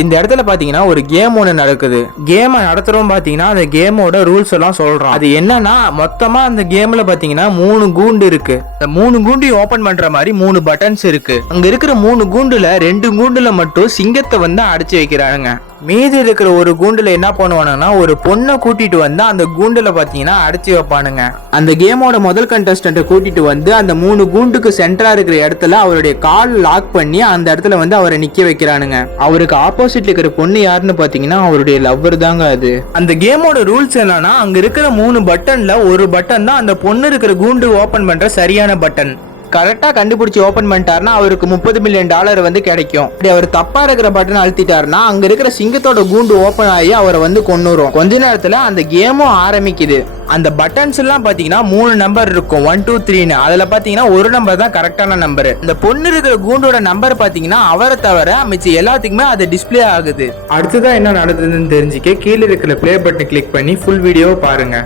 இந்த இடத்துல பாத்தீங்கன்னா ஒரு கேம் ஒன்று நடக்குது. கேமை நடத்துறோம் பாத்தீங்கன்னா அந்த கேமோட ரூல்ஸ் எல்லாம் சொல்றோம். அது என்னன்னா மொத்தமா அந்த கேம்ல பாத்தீங்கன்னா 3 கூண்டு இருக்கு. இந்த 3 கூண்டையும் ஓபன் பண்ற மாதிரி 3 பட்டன்ஸ் இருக்கு. அங்க இருக்கிற 3 கூண்டுல 2 கூண்டுல மட்டும் சிங்கத்தை வந்து அடைச்சு வைக்கிறாங்க. மீதி இருக்கிற ஒரு கூண்டுல என்ன பண்ணுவானுங்கன்னா ஒரு பொண்ணை கூட்டிட்டு வந்து அந்த கூண்டுல பாத்தீங்கன்னா அடைச்சி வைப்பானுங்க. அந்த கேமோட முதல் கண்டஸ்டன்ட்டை கூட்டிட்டு வந்து அந்த 3 கூண்டுக்கு சென்டரா இருக்கிற இடத்துல அவருடைய கால் லாக் பண்ணி அந்த இடத்துல வந்து அவரை நிக்க வைக்கிறானுங்க. அவருக்கு ஆப்போசிட்ல இருக்கிற பொண்ணு யாருன்னு பாத்தீங்கன்னா அவருடைய லவ்வர் தாங்க அது. அந்த கேமோட ரூல்ஸ் என்னன்னா அங்க இருக்கிற 3 பட்டன்ல ஒரு பட்டன் தான் அந்த பொண்ணு இருக்கிற கூண்டு ஓபன் பண்ற சரியான பட்டன். கரெக்டா கண்டுபிடிச்சு ஓபன் பண்ணிட்டாருன்னா அவருக்கு $30 மில்லியன் வந்து கிடைக்கும். அவர் தப்பா இருக்கிற பட்டன் அழுத்திட்டாருன்னா அங்க இருக்கிற சிங்கத்தோட கூண்டு ஓபன் ஆகி அவரை வந்து கொன்னுரும். கொஞ்ச நேரத்துல அந்த கேமும் ஆரம்பிக்குது. அந்த பட்டன்ஸ் எல்லாம் பாத்தீங்கன்னா 3 நம்பர் இருக்கும், 1 2 3ன்னு. அதுல பாத்தீங்கன்னா ஒரு நம்பர் தான் கரெக்டான நம்பர். இந்த பொண்ணு இருக்கிற கூண்டோட நம்பர் பாத்தீங்கன்னா அவரை தவிர மிச்சம் எல்லாத்துக்குமே அது டிஸ்பிளே ஆகுது. அடுத்ததான் என்ன நடந்ததுன்னு தெரிஞ்சுக்க கீழே இருக்கிற பிளே பட்டனை கிளிக் பண்ணி ஃபுல் வீடியோவை பாருங்க.